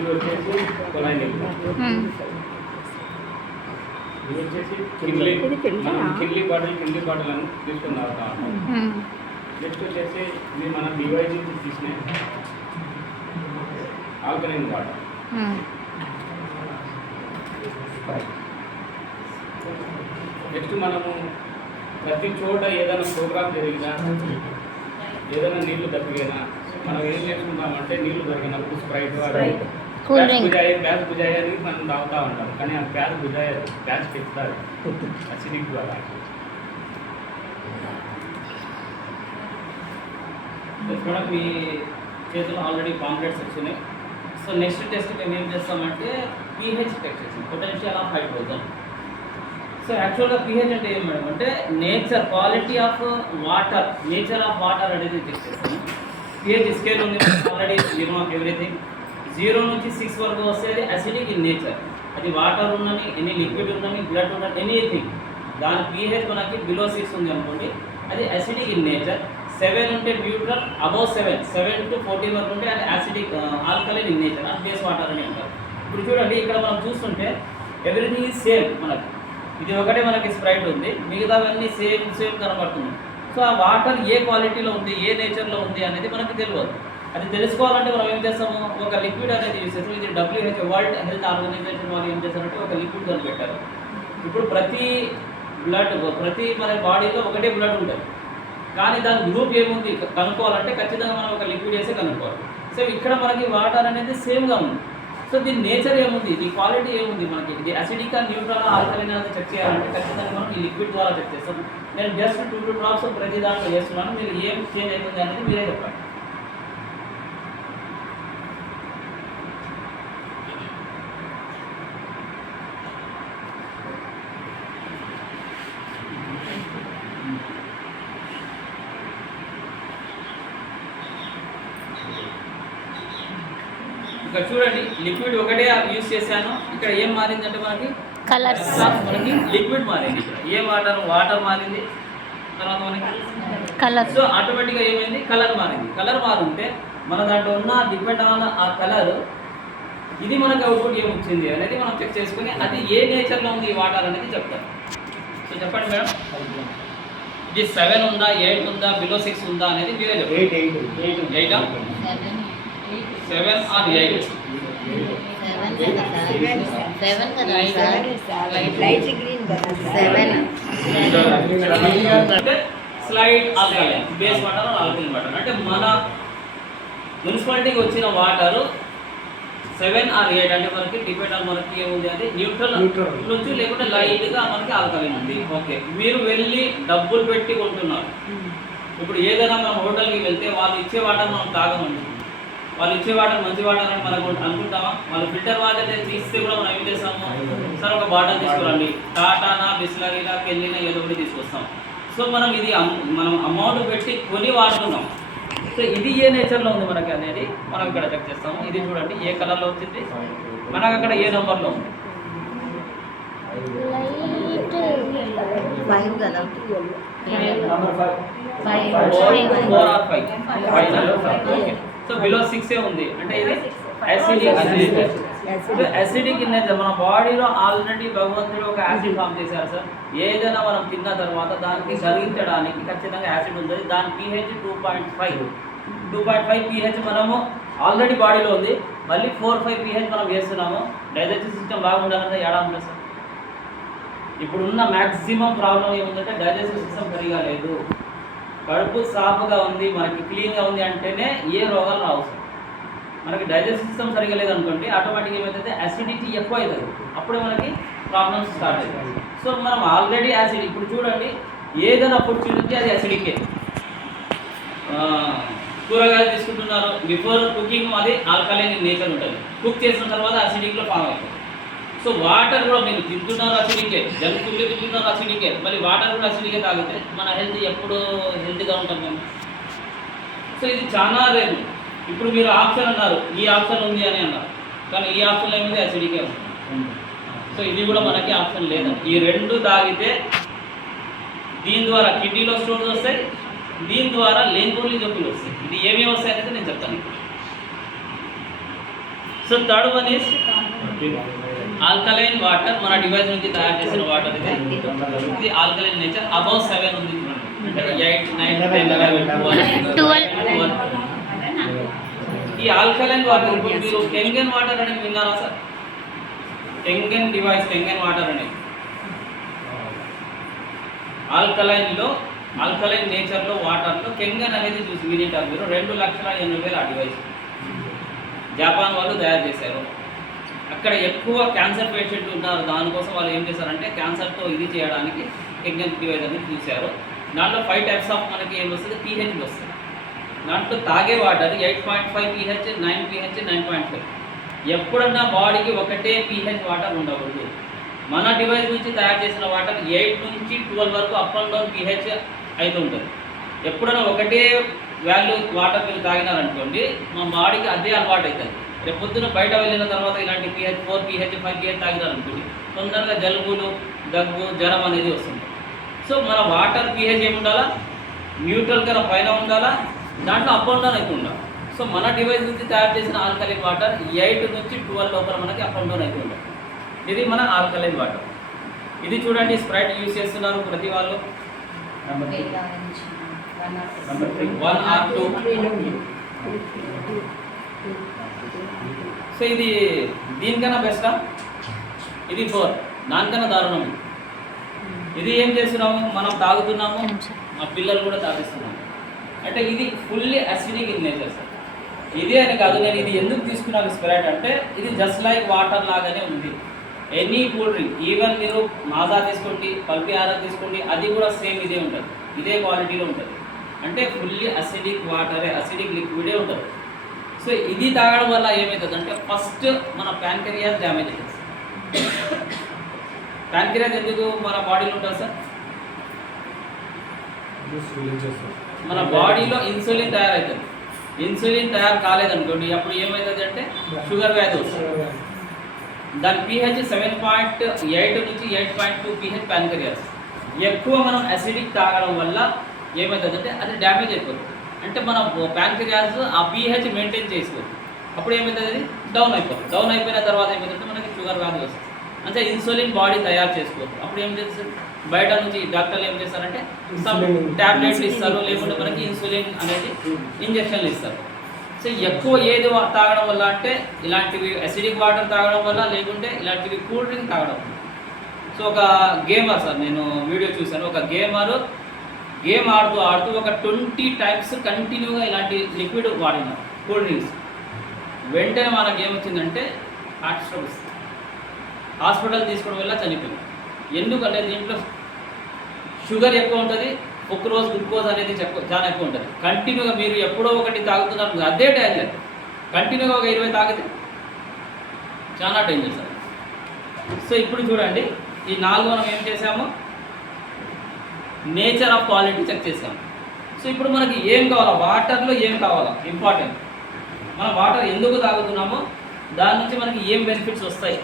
ఇవి వచ్చేసి కొలాయి నీళ్ళు, ఇవి వచ్చేసి కిడ్లీ బాటిల్ అని తీసుకుని తాగుతా ఉంటాం. నెక్స్ట్ వచ్చేసి ఇది మన డివైజ్ నుంచి తీసిన ఆల్కలైన్ వాటర్. నెక్స్ట్ మనము ప్రతి చోట ఏదైనా ప్రోగ్రామ్ జరిగినా ఏదైనా నీళ్లు దప్పినా మనం ఏం చేసుకుంటామంటే నీళ్లు దొరికినప్పుడు స్ప్రైట్ ప్యాస్ బుజాయి అని మనం తాగుతూ ఉంటాం. కానీ ఆ ప్యాస్ బుజాయి ప్యాస్ పెంచుతారు అసిడిక్ ద్వారా. కూడా మీ చేతిలో ఆల్రెడీ పాంప్లెట్స్ వచ్చినాయి. సో నెక్స్ట్ టెస్ట్ మేము ఏం చేస్తామంటే pH టెస్ట్ చేస్తాం, పొటెన్షియల్ ఆఫ్ హైడ్రోజన్. సో యాక్చువల్గా pH అంటే ఏం మేడం అంటే nature, quality of water, nature of water అనేది చెక్ చేస్తాము. pH స్కేల్ ఉంది ఆల్రెడీ, 0 ఆఫ్ ఎవ్రీథింగ్. 0 నుంచి 6 వరకు వస్తే అసిడిక్ ఇన్ నేచర్. అది వాటర్ ఉన్నని, ఎనీ లిక్విడ్ ఉన్నని, బ్లడ్ ఉన్నని, ఎనీథింగ్ దాని pH మనకి బిలో 6 ఉంది అనుకోండి, అది అసిడిక్ ఇన్ నేచర్. 7 ఉంటే న్యూట్రల్, అబౌవ్ 7 to 14 వరకు ఉంటే అది యాసిడిక్ ఆల్కలైన్ ఇన్ నేచర్, అది బేస్ వాటర్ అని అంటారు. ఇప్పుడు చూడండి ఇక్కడ మనం చూస్తుంటే ఎవ్రీథింగ్ ఈజ్ సేమ్. మనకి ఇది ఒకటే మనకి స్ప్రైట్ ఉంది, మిగతావన్నీ సేమ్ కనబడుతుంది. సో ఆ వాటర్ ఏ క్వాలిటీలో ఉంది, ఏ నేచర్లో ఉంది అనేది మనకి తెలియదు. అది తెలుసుకోవాలంటే మనం ఏం చేస్తాము, ఒక లిక్విడ్ అనేది యూజ్ చేస్తాము. ఇది WHO వరల్డ్ హెల్త్ ఆర్గనైజేషన్ వాళ్ళు ఏం చేస్తారంటే ఒక లిక్విడ్ కనిపెట్టారు. ఇప్పుడు ప్రతి మన బాడీలో ఒకటే బ్లడ్ ఉంటుంది, కానీ దాని గ్రూప్ ఏముంది కనుక్కోవాలంటే ఖచ్చితంగా మనం ఒక లిక్విడ్ వేసే కనుక్కోవాలి. సో ఇక్కడ మనకి వాటర్ అనేది సేమ్గా ఉంది. సో దీని నేచర్ ఏముంది, దీని క్వాలిటీ ఏముంది, మనకి ఇది అసిడిక్ న్యూట్రల్ ఆల్కలైన్ అనేది చెక్ చేయాలంటే ఖచ్చితంగా మనం ఈ లిక్విడ్ ద్వారా చెక్ చేస్తాం. నేను జస్ట్ 2 drops ప్రతి దాంట్లో చేస్తున్నాను, మీరు ఏం చేంజ్ అవుతుంది అనేది మీరే చెప్పండి. ఇక్కడ చూడండి లిక్విడ్ ఒకటే యూజ్ చేశాను. ఇక్కడ ఏం మారిందంటే మనకి కలర్స్, మనకి లిక్విడ్ మారింది. ఇక్కడ ఏ వాటర్ మారింది, తర్వాత మనకి కలర్. సో ఆటోమేటిక్గా ఏమైంది, కలర్ మారింది. కలర్ మారుంటే మన దాంట్లో ఉన్న డిపెండ్ ఆన్ ఆ కలర్ ఇది మనకి అవుట్పుట్ ఏమొచ్చింది అనేది మనం చెక్ చేసుకుని అది ఏ నేచర్లో ఉంది ఈ వాటర్ అనేది చెప్తారు. సో చెప్పండి మేడం, ఇది 7 ఉందా, 8 ఉందా, బిలో 6 ఉందా అనేది మీరే చెప్పండి. 8 7 or 8? 7 కదా సార్, లైట్ గ్రీన్ కదా 7. అంటే slide alkaline, base water alkaline water. అంటే మన మున్సిపాలిటీకి వచ్చిన వాటర్ 7 or 8 అంటే మనకి డిపెండ్ ఆన్ మనకి ఏముంది అది న్యూట్రల్ నుంచి, లేకుంటే లైట్గా మనకి ఆల్కలైన్ ఉంది. ఓకే, మీరు వెళ్ళి డబ్బులు పెట్టి కొంటున్నారు. ఇప్పుడు ఏదైనా మనం హోటల్కి వెళ్తే వాళ్ళు ఇచ్చే వాటర్ మనం తాగమండి, వాళ్ళు ఇచ్చే వాటర్ మంచి వాటర్ అని మనకు అనుకుంటామా? వాళ్ళు ఫిల్టర్ వాటర్ తీస్తే కూడా మనం ఏం చేస్తాము, సార్ ఒక బాటిల్ తీసుకురండి, టాటానా, బిస్లరీనా, కెల్లినా ఏదో ఒకటి తీసుకొస్తాం. సో మనం ఇది మనం అమౌంట్ పెట్టి కొని వాడుతున్నాం. సో ఇది ఏ నేచర్లో ఉంది మనకి అనేది మనం ఇక్కడ చెక్ చేస్తాము. ఇది చూడండి ఏ కలర్లో వచ్చింది, మనకు అక్కడ ఏ నెంబర్లో ఉంది. 5 కదా, 4 or 5. సో బిలో 6 ఉంది అంటే ఇది అసిడిక్ ఇన్ నేచర్. మన బాడీలో ఆల్రెడీ భగవంతుడు ఒక యాసిడ్ ఫామ్ చేశారు సార్. ఏదైనా మనం తిన్న తర్వాత దానికి కరిగించడానికి ఖచ్చితంగా యాసిడ్ ఉంటుంది. దాని pH 2.5 pH మనము ఆల్రెడీ బాడీలో ఉంది. మళ్ళీ 4-5 pH మనం వేస్తున్నాము. డైజెస్టివ్ సిస్టమ్ బాగుండాలంటే ఏడా ఉంటుంది సార్. ఇప్పుడున్న మ్యాక్సిమం ప్రాబ్లం ఏముందంటే డైజెస్టివ్ సిస్టమ్ సరిగా లేదు. కడుపు సాఫ్గా ఉంది, మనకి క్లీన్గా ఉంది అంటేనే ఏ రోగాలు రావు సార్. మనకి డైజెస్టివ్ సిస్టమ్ సరిగా లేదనుకోండి, ఆటోమేటిక్గా ఏమైతే అసిడిటీ ఎక్కువ అవుతుంది, అప్పుడే మనకి ప్రాబ్లమ్స్ స్టార్ట్ అవుతాయి. సో మనం ఆల్రెడీ యాసిడ్, ఇప్పుడు చూడండి ఏదైనా ఫుడ్ చూడండి అది అసిడికే. కూరగాయలు తీసుకుంటున్నారు, బిఫోర్ కుకింగ్ అది ఆల్కలైన్ నేచర్ ఉంటుంది, కుక్ చేసిన తర్వాత అసిడిక్లో ఫామ్ అవుతుంది. సో వాటర్ కూడా మీరు తింటున్నారు అసిడికే, జంక్ ఫుడ్లు తింటున్నారు అసిడికే, మళ్ళీ వాటర్ కూడా అసిడికే తాగితే మన హెల్త్ ఎప్పుడు హెల్త్గా ఉంటాం మేము. సో ఇది చాలా రేపు. ఇప్పుడు మీరు ఆప్షన్ అన్నారు, ఈ ఆప్షన్ ఉంది అని అన్నారు, కానీ ఈ ఆప్షన్ ఏమిటి, అసిడికే ఉంది. సో ఇది కూడా మనకి ఆప్షన్ లేదు. ఈ రెండు తాగితే దీని ద్వారా కిడ్నీలో స్టోన్స్ వస్తాయి, దీని ద్వారా లేనిపోని జబ్బులు వస్తాయి. ఇది ఏమేమి వస్తాయి అనేది నేను చెప్తాను. So third one is alkaline water. మన డివైస్ నుంచి తయారు చేసిన వాటర్ ఇది ఆల్కలైన్ నేచర్. అబౌవ్ 7 ఉంది చూడండి, అంటే 8, 9, 10, 11, 12. ఈ ఆల్కలైన్ వాటర్ ఇప్పుడు మీరు కెంగన్ వాటర్ అనేది విన్నారా సార్? కెంగన్ డివైస్, కెంగన్ వాటర్ అనేది ఆల్కలైన్ నేచర్లో వాటర్లో కెంగన్ అనేది చూసి వినింటారు మీరు. 2,80,000 ఆ డివైస్ జపాన్ వాళ్ళు తయారు చేశారు. అక్కడ ఎక్కువ క్యాన్సర్ పేషెంట్లు ఉన్నారు, దానికోసం వాళ్ళు ఏం చేశారంటే క్యాన్సర్తో ఇది చేయడానికి కెంగన్ డివైస్ అనేది చూశారు. దాంట్లో 5 టైప్స్ ఆఫ్ మనకి ఏం వస్తుంది, pH వస్తుంది. దాంట్లో తాగే వాటర్ 8.5 pH, 9 pH, 9.5. ఎప్పుడన్నా బాడీకి ఒకటే pH వాటర్ ఉండకూడదు. మన డివైస్ నుంచి తయారు చేసిన వాటర్ 8 నుంచి 12 వరకు అప్ అండ్ డౌన్ pH అయితే ఉంటుంది. ఎప్పుడైనా ఒకటే వాల్యూ వాటర్ మీరు తాగినారనుకోండి, మా బాడీకి అదే అలవాటు అవుతుంది. రేపు పొద్దున బయట వెళ్ళిన తర్వాత ఇలాంటి pH 4 pH 5 pH తాగినారనుకోండి, తొందరగా జలుబులు, దగ్గు, జ్వరం అనేది వస్తుంది. సో మన వాటర్ pH ఏమి ఉండాలా, న్యూట్రల్ కన్నా పైన ఉండాలా, దాంట్లో అప్ అండ్ డౌన్ అయితే ఉండాలి. సో మన డివైస్ నుంచి తయారు చేసిన ఆల్కలైన్ వాటర్ 8 నుంచి 12 లోపల మనకి అప్ అండ్ డౌన్ అయితే ఉండాలి. ఇది మన ఆల్కలైన్ వాటర్. ఇది చూడండి, స్ప్రైట్ యూజ్ చేస్తున్నారు ప్రతి వాళ్ళు. 1 or 2. సో ఇది దీనికన్నా బెస్టా? ఇది 4, దానికన్నా దారుణం. ఇది ఏం చేస్తున్నాము, మనం తాగుతున్నాము, మా పిల్లలు కూడా తాగిస్తున్నాము. అంటే ఇది fully acidic in nature sir. ఇదే అని కాదు, నేను ఇది ఎందుకు తీసుకున్నాను స్ప్రైట్ అంటే ఇది జస్ట్ లైక్ వాటర్ లాగానే ఉంది. ఎనీ కూల్ డ్రింక్, ఈవెన్ మీరు మాజా తీసుకోండి, పల్పి ఆరా తీసుకోండి, అది కూడా సేమ్ ఇదే ఉంటుంది, ఇదే క్వాలిటీలో ఉంటుంది. అంటే ఫుల్లీ అసిడిక్ వాటరే, అసిడిక్ లిక్విడే ఉంటుంది. సో ఇది తాగడం వల్ల ఏమవుతుంది అంటే ఫస్ట్ మన ప్యాంక్రియాస్ డ్యామేజ్ అవుతుంది. ప్యాంక్రియాస్ ఎందుకు మన బాడీలో ఉంటుంది సార్? మన బాడీలో ఇన్సులిన్ తయారవుతుంది. ఇన్సులిన్ తయారు కాలేదనుకోండి, అప్పుడు ఏమవుతుంది అంటే షుగర్ వ్యాధి వస్తుంది. దాని pH 7.8 నుంచి 8.2 pH ప్యాంక్రియాస్. ఎక్కువ మనం అసిడిక్ తాగడం వల్ల ఏమవుతుందంటే అది డ్యామేజ్ అయిపోతుంది. అంటే మన ప్యాంక్రియాస్ ఆ pH మెయింటైన్ చేసుకోదు. అప్పుడు ఏమవుతుంది, అది డౌన్ అయిపోతుంది. డౌన్ అయిపోయిన తర్వాత ఏమవుతుందంటే మనకి షుగర్ వ్యాధి వస్తుంది. అంటే ఇన్సులిన్ బాడీ తయారు చేసుకోవచ్చు. అప్పుడు ఏం చేస్తుంది, బయట నుంచి డాక్టర్లు ఏం చేస్తారంటే సమ్ ట్యాబ్లెట్లు ఇస్తారు, లేకుంటే మనకి ఇన్సులిన్ అనేది ఇంజక్షన్లు ఇస్తారు. సో ఎక్కువ ఏది తాగడం వల్ల అంటే ఇలాంటివి అసిడిక్ వాటర్ తాగడం వల్ల, లేకుంటే ఇలాంటివి కూల్ డ్రింక్ తాగడం వల్ల. సో ఒక గేమర్ సార్, నేను వీడియో చూశాను, ఒక గేమర్ గేమ్ ఆడుతూ ఒక 20 టైమ్స్ కంటిన్యూగా ఇలాంటి లిక్విడ్ వాడినారు, కూల్ డ్రింక్స్. వెంటనే మన గేమ్ వచ్చిందంటే హార్ట్ స్ట్రోక్ వస్తుంది. హాస్పిటల్ తీసుకోవడం వల్ల చనిపోయింది. ఎందుకంటే దీంట్లో షుగర్ ఎక్కువ ఉంటుంది, ఒక రోజు గ్లూకోజ్ అనేది చాలా ఎక్కువ ఉంటుంది. కంటిన్యూగా మీరు ఎప్పుడో ఒకటి తాగుతున్నారు, అదే డేంజర్. కంటిన్యూగా ఒక 20 తాగితే చాలా డేంజర్ సార్. సో ఇప్పుడు చూడండి, ఈ 4 మనం ఏం చేసాము, నేచర్ ఆఫ్ క్వాలిటీ చెక్ చేసాము. సో ఇప్పుడు మనకి ఏం కావాలా, వాటర్లో ఏం కావాలా, ఇంపార్టెంట్. మనం వాటర్ ఎందుకు తాగుతున్నామో దాని నుంచి మనకి ఏం బెనిఫిట్స్ వస్తాయి